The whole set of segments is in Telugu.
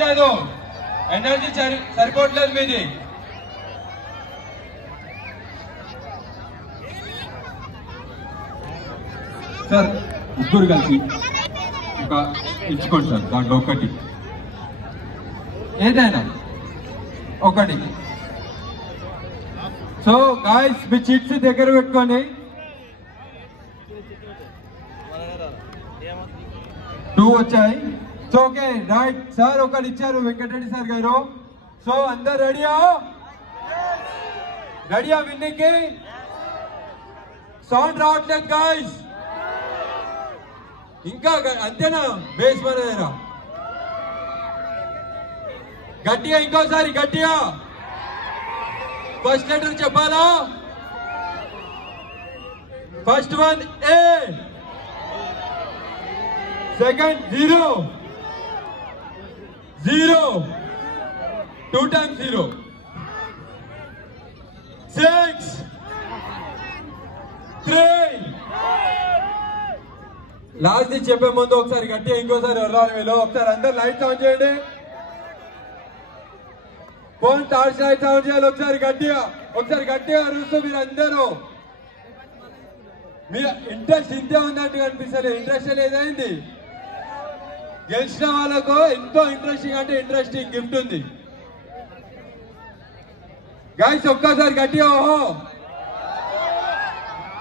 సరిపోవట్లేదు, ఎనర్జీ సరిపోవట్లేదు మీది. సార్ ముగ్గురు కలిసి ఒక ఇచ్చుకోండి సార్, దాంట్లో ఒకటి ఏదైనా ఒకటి. సో గాయ్స్ మీ చిట్స్ దగ్గర పెట్టుకోండి. 2 వచ్చాయి. సో ఓకే రైట్ సార్, ఒకటి ఇచ్చారు వెంకటరెడ్డి సార్ గారు. సో అందరు రెడీయా? రెడీయా విన్నికి? సౌండ్ రావట్లేదు గాయ్స్, ఇంకా అంతేనా? బేస్ మన దగ్గర గట్టిగా, ఇంకోసారి గట్టిగా. ఫస్ట్ లెటర్ చెప్పాలా? ఫస్ట్ వన్ ఏ, సెకండ్ 0 0, 2 times 0, 6 3. లాస్ట్ చెప్పే ముందు ఒకసారి గట్టిగా ఇంకోసారి వెళ్ళాలి వీళ్ళు. ఒకసారి అందరు లైట్స్ ఆన్ చేయండి, ఫోన్ టార్చ్ లైట్స్ ఆన్ చేయాలి. ఒకసారి గట్టిగా అరుస్తూ మీరు అందరూ. మీ ఇంట్రెస్ట్ ఇంతే ఉన్నట్టు అనిపిస్తలేదు, ఇంట్రెస్ట్ లేదైంది. గెలిచిన వాళ్ళకు ఎంతో ఇంట్రెస్టింగ్ అంటే ఇంట్రెస్టింగ్ గిఫ్ట్ ఉంది గైస్. ఒక్కసారి గట్టిగా ఓహో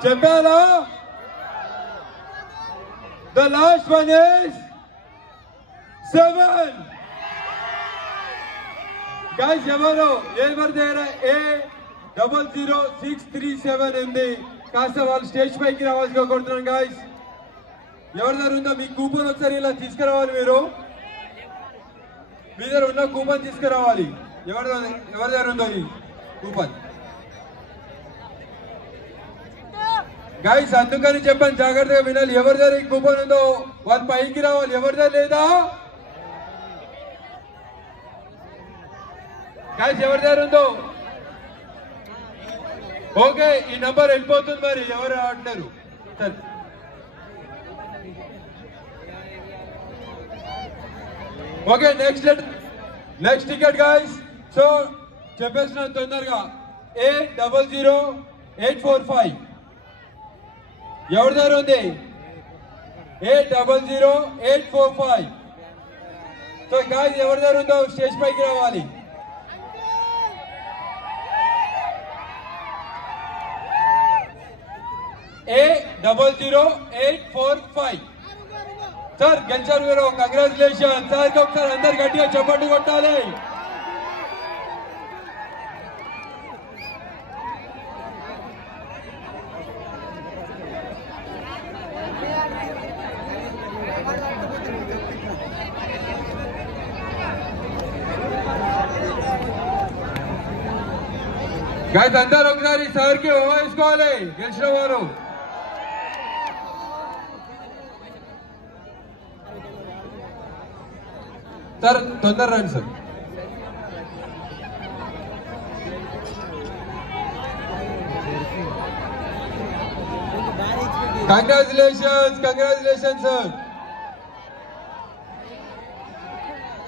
చెప్పాలా? The last one is 7. Guys, ఎవరు దగ్గర A00637 ఉంది. కాస్త వాళ్ళు స్టేజ్ పైకి రావాల్సిగా కొడుతున్నాం గాయస్. ఎవరి దగ్గర ఉందో మీ కూపన్ ఒకసారి ఇలా తీసుకురావాలి. మీరు మీ దగ్గర ఉన్న కూపన్ తీసుకురావాలి. ఎవరి దగ్గర ఉందో ఈ కూపన్ గైస్. అందుకని చెప్పాను జాగ్రత్తగా వినాలి. ఎవరి దగ్గర ఈ కూపన్ ఉందో వాళ్ళు పైకి రావాలి. ఎవరి దగ్గర లేదా గైస్? ఎవరి దగ్గర ఉందో ఓకే, ఈ నంబర్ వెళ్ళిపోతుంది. మరి ఎవరు ఆడలేరు. సరే okay, next ticket guys. So చెప్పేసిన తొందరగా A00845 ఎవరి దగ్గర ఉంది? A00845. సో గాయస్ ఎవరి దగ్గర ఉందో స్టేజ్ పైకి రావాలి. A00845 సార్ గెలిచారు మీరు, కంగ్రాచులేషన్ సార్. ఒకసారి అందరు గట్టిగా చప్పట్లు కొట్టాలి. గైస్ అందరు ఒకసారి సార్కి ఓవేసుకోవాలి గెలిచిన వారు. సార్ తొందర రండి సార్. Congratulations sir.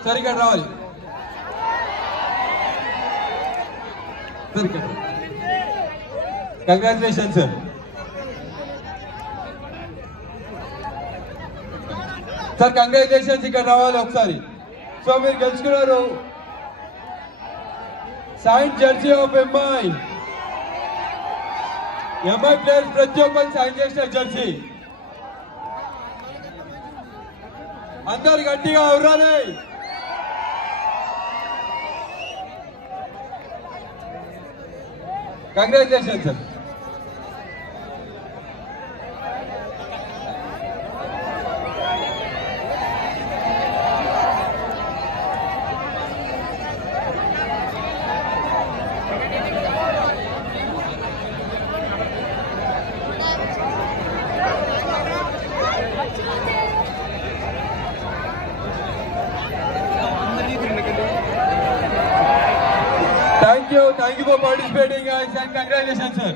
సార్ ఇక్కడ రావాలి. Congratulation sir. సార్ కంగ్రాచులేషన్స్, ఇక్కడ రావాలి ఒకసారి. సో మీరు గెలుచుకున్నారు sign jersey of MI players ప్రతి ఒక్కరు సైన్ చేసిన జెర్సీ. అందరు గట్టిగా ఉర్రాలి. Congratulation sir. Thank you for participating guys and congratulations sir.